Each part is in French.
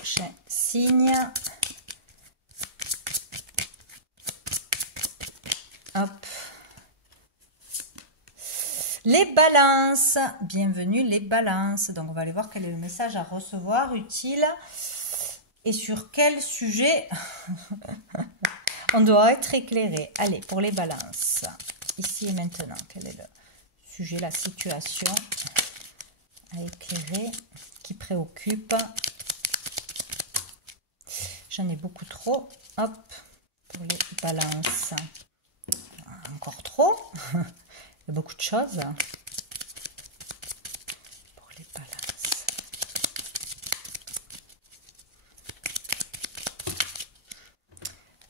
prochain signe. Hop. Les balances, bienvenue les balances. Donc on va aller voir quel est le message à recevoir, utile, et sur quel sujet on doit être éclairé. Allez, pour les balances, ici et maintenant, quel est le sujet, la situation à éclairer, qui préoccupe? J'en ai beaucoup trop. Hop, pour les balances. Encore trop. Il y a beaucoup de choses. Pour les balances.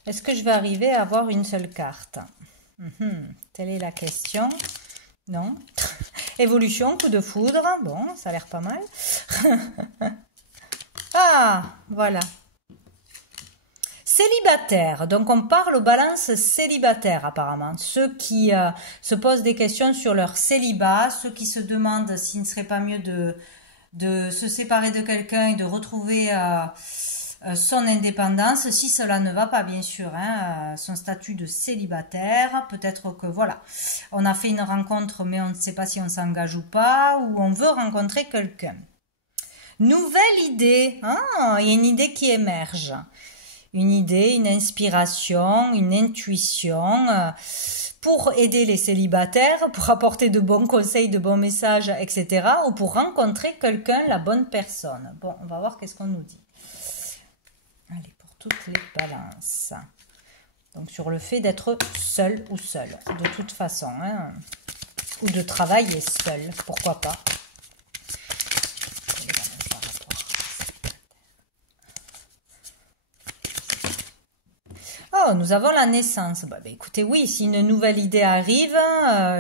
Est-ce que je vais arriver à avoir une seule carte? Telle est la question. Non. Évolution, coup de foudre. Bon, ça a l'air pas mal. Ah, voilà. Célibataire, donc on parle aux balances célibataires apparemment, ceux qui se posent des questions sur leur célibat, ceux qui se demandent s'il ne serait pas mieux de se séparer de quelqu'un et de retrouver son indépendance, si cela ne va pas bien sûr, hein, son statut de célibataire, peut-être que voilà, on a fait une rencontre mais on ne sait pas si on s'engage ou pas, ou on veut rencontrer quelqu'un. Nouvelle idée, ah, il y a une idée qui émerge. Une idée, une inspiration, une intuition pour aider les célibataires, pour apporter de bons conseils, de bons messages, etc. ou pour rencontrer quelqu'un, la bonne personne. Bon, on va voir qu'est-ce qu'on nous dit. Allez, pour toutes les balances. Donc, sur le fait d'être seul ou seul, de toute façon. Hein, ou de travailler seul, pourquoi pas. Oh, nous avons la naissance. Bah, écoutez, oui, si une nouvelle idée arrive,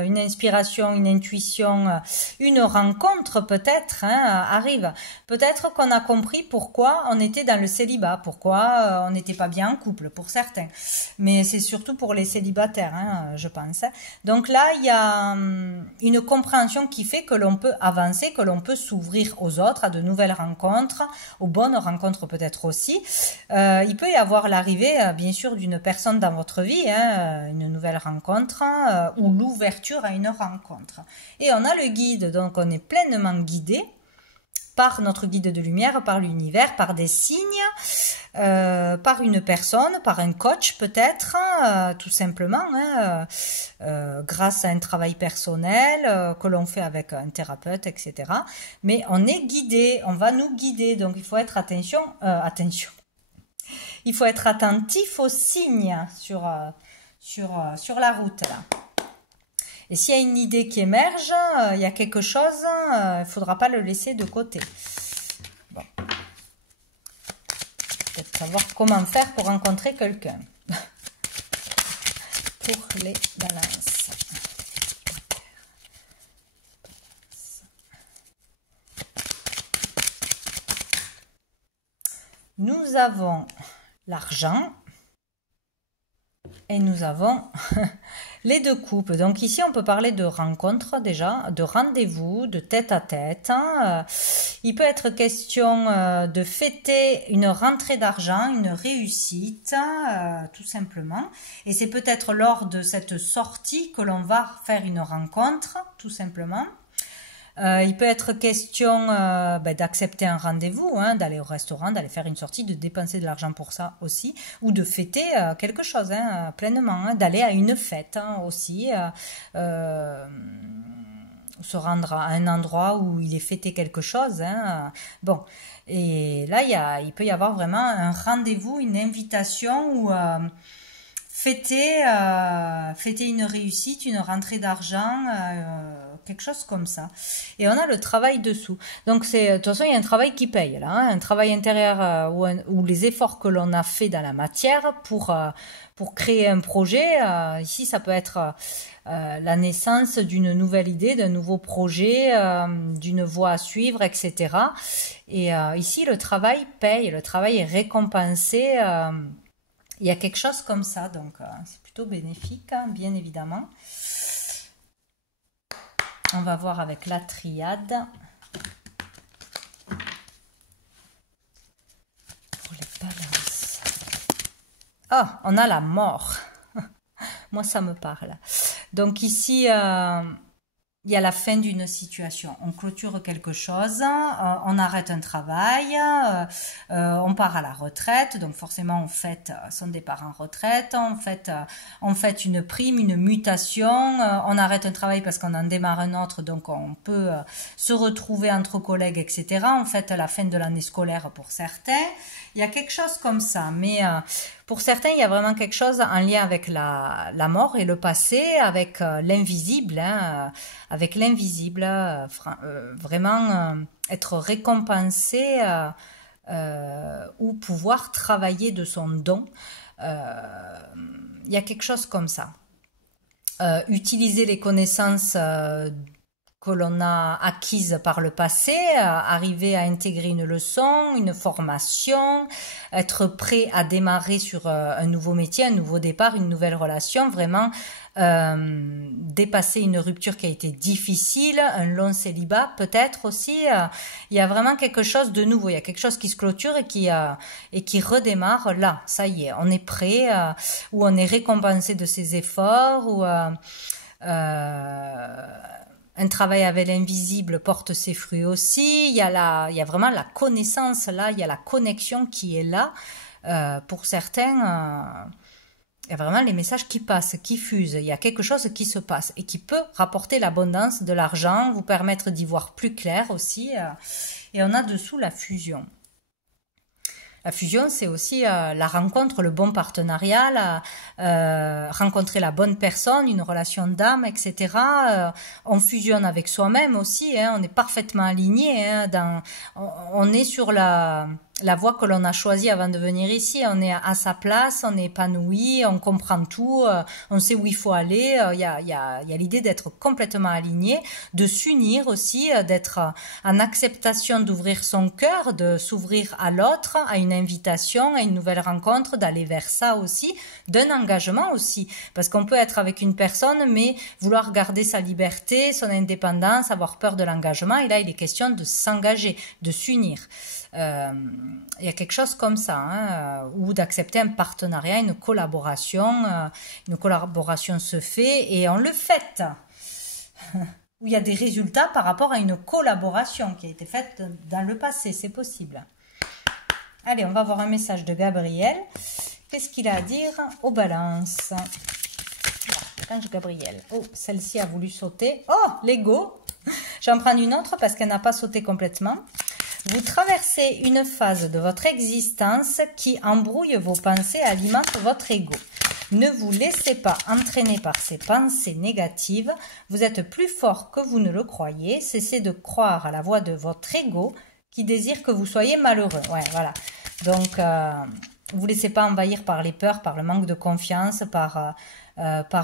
une inspiration, une intuition, une rencontre peut-être arrive. Peut-être qu'on a compris pourquoi on était dans le célibat, pourquoi on n'était pas bien en couple pour certains. Mais c'est surtout pour les célibataires, hein, je pense. Donc là, il y a une compréhension qui fait que l'on peut avancer, que l'on peut s'ouvrir aux autres, à de nouvelles rencontres, aux bonnes rencontres peut-être aussi. Il peut y avoir l'arrivée, bien sûr, d'une personne dans votre vie, hein, une nouvelle rencontre ou l'ouverture à une rencontre. Et on a le guide, donc on est pleinement guidé par notre guide de lumière, par l'univers, par des signes, par une personne, par un coach peut-être, tout simplement, hein, grâce à un travail personnel que l'on fait avec un thérapeute, etc. Mais on est guidé, on va nous guider, donc il faut être attention. Il faut être attentif aux signes sur la route là. Et s'il y a une idée qui émerge, il y a quelque chose, il ne faudra pas le laisser de côté. Bon. Peut-être savoir comment faire pour rencontrer quelqu'un. Pour les balances. Nous avons l'argent et nous avons les deux coupes. Donc ici, on peut parler de rencontre déjà, de rendez-vous, de tête-à-tête. Il peut être question de fêter une rentrée d'argent, une réussite, tout simplement. Et c'est peut-être lors de cette sortie que l'on va faire une rencontre, tout simplement. Il peut être question d'accepter un rendez-vous, hein, d'aller au restaurant, d'aller faire une sortie, de dépenser de l'argent pour ça aussi, ou de fêter quelque chose hein, pleinement, hein, d'aller à une fête hein, aussi, se rendre à un endroit où il est fêté quelque chose. Hein, bon, et là, il peut y avoir vraiment un rendez-vous, une invitation où... fêter une réussite, une rentrée d'argent, quelque chose comme ça. Et on a le travail dessous. Donc de toute façon, il y a un travail qui paye là, hein, un travail intérieur où les efforts que l'on a fait dans la matière pour créer un projet. Ici, ça peut être la naissance d'une nouvelle idée, d'un nouveau projet, d'une voie à suivre, etc. Et ici, le travail paye, le travail est récompensé. Il y a quelque chose comme ça, donc c'est plutôt bénéfique, hein, bien évidemment. On va voir avec la triade. Balance. Ah, on a la mort. Moi, ça me parle. Donc ici, il y a la fin d'une situation. On clôture quelque chose, on arrête un travail, on part à la retraite. Donc forcément, on fête son départ en retraite. On fait une prime, une mutation. On arrête un travail parce qu'on en démarre un autre. Donc on peut se retrouver entre collègues, etc. On fête la fin de l'année scolaire pour certains. Il y a quelque chose comme ça. Mais pour certains, il y a vraiment quelque chose en lien avec la mort et le passé, avec l'invisible, hein, avec l'invisible, vraiment être récompensé ou pouvoir travailler de son don. Il y a quelque chose comme ça. Utiliser les connaissances que l'on a acquises par le passé, arriver à intégrer une leçon, une formation, être prêt à démarrer sur un nouveau métier, un nouveau départ, une nouvelle relation, vraiment dépasser une rupture qui a été difficile, un long célibat peut-être aussi. Il y a vraiment quelque chose de nouveau, il y a quelque chose qui se clôture et qui redémarre là, ça y est, on est prêt, ou on est récompensé de ses efforts, ou un travail avec l'invisible porte ses fruits aussi. Il y a vraiment la connaissance là, il y a la connexion qui est là. Pour certains, il y a vraiment les messages qui passent, qui fusent. Il y a quelque chose qui se passe et qui peut rapporter l'abondance, de l'argent, vous permettre d'y voir plus clair aussi. Et on a dessous la fusion. La fusion, c'est aussi la rencontre, le bon partenariat, rencontrer la bonne personne, une relation d'âme, etc. On fusionne avec soi-même aussi, hein, on est parfaitement aligné. Hein, on est sur la voie que l'on a choisie avant de venir ici. On est à sa place, on est épanoui, on comprend tout, on sait où il faut aller. Il y a l'idée d'être complètement aligné, de s'unir aussi, d'être en acceptation d'ouvrir son cœur, de s'ouvrir à l'autre, à une invitation, à une nouvelle rencontre, d'aller vers ça aussi, d'un engagement aussi. Parce qu'on peut être avec une personne, mais vouloir garder sa liberté, son indépendance, avoir peur de l'engagement. Et là, il est question de s'engager, de s'unir. Il y a quelque chose comme ça, hein, ou d'accepter un partenariat, une collaboration se fait et on le fait, où il y a des résultats par rapport à une collaboration qui a été faite dans le passé, c'est possible. Allez, on va voir un message de Qu'est-ce qu'il a à dire aux balances? Archange Gabriel. Oh, celle-ci a voulu sauter. Oh, l'ego. J'en prends une autre parce qu'elle n'a pas sauté complètement. Vous traversez une phase de votre existence qui embrouille vos pensées et alimente votre ego. Ne vous laissez pas entraîner par ces pensées négatives. Vous êtes plus fort que vous ne le croyez. Cessez de croire à la voix de votre ego qui désire que vous soyez malheureux. Ouais, voilà. Donc, vous ne laissez pas envahir par les peurs, par le manque de confiance, par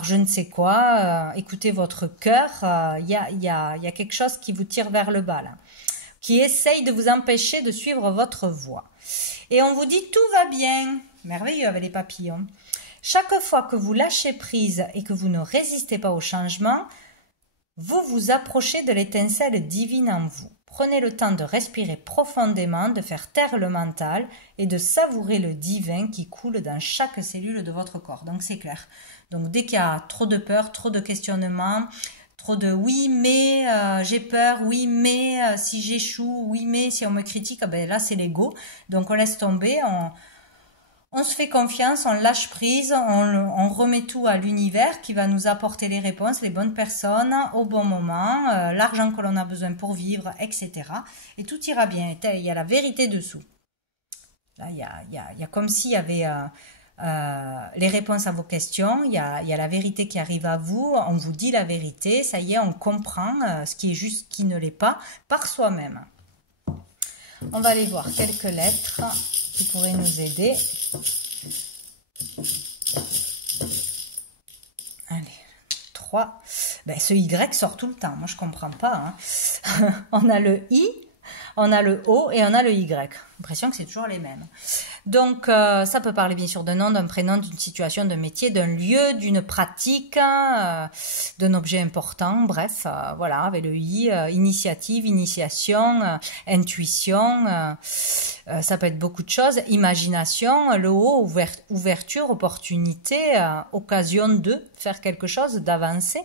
je ne sais quoi. Écoutez votre cœur. Il y a quelque chose qui vous tire vers le bas là, qui essaye de vous empêcher de suivre votre voie. Et on vous dit tout va bien. Merveilleux avec les papillons. Chaque fois que vous lâchez prise et que vous ne résistez pas au changement, vous vous approchez de l'étincelle divine en vous. Prenez le temps de respirer profondément, de faire taire le mental et de savourer le divin qui coule dans chaque cellule de votre corps. Donc c'est clair. Donc dès qu'il y a trop de peur, trop de questionnements, trop de oui mais j'ai peur, oui mais si j'échoue, oui mais si on me critique, ben là c'est l'ego. Donc on laisse tomber, on se fait confiance, on lâche prise, on remet tout à l'univers qui va nous apporter les réponses, les bonnes personnes au bon moment, l'argent que l'on a besoin pour vivre, etc. Et tout ira bien. Il y a la vérité dessous. Là, il y a comme s'il y avait les réponses à vos questions, il y a la vérité qui arrive à vous, on vous dit la vérité, ça y est, on comprend ce qui est juste, ce qui ne l'est pas, par soi-même. On va aller voir quelques lettres qui pourraient nous aider. Allez, 3. Ben, ce Y sort tout le temps, moi je comprends pas. Hein. On a le I, on a le O et on a le Y. L'impression que c'est toujours les mêmes. Donc, ça peut parler bien sûr d'un nom, d'un prénom, d'une situation, d'un métier, d'un lieu, d'une pratique, d'un objet important. Bref, voilà, avec le I, initiative, initiation, intuition. Ça peut être beaucoup de choses. Imagination, le O, ouverture, opportunité, occasion de faire quelque chose, d'avancer.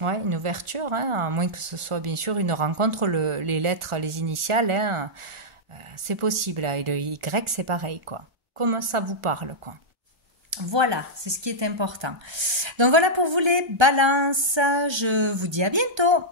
Ouais, une ouverture, hein, à moins que ce soit bien sûr une rencontre, les lettres, les initiales, hein, c'est possible. Et le Y, c'est pareil, quoi. Comme ça vous parle, quoi. Voilà, c'est ce qui est important. Donc voilà pour vous les balances. Je vous dis à bientôt.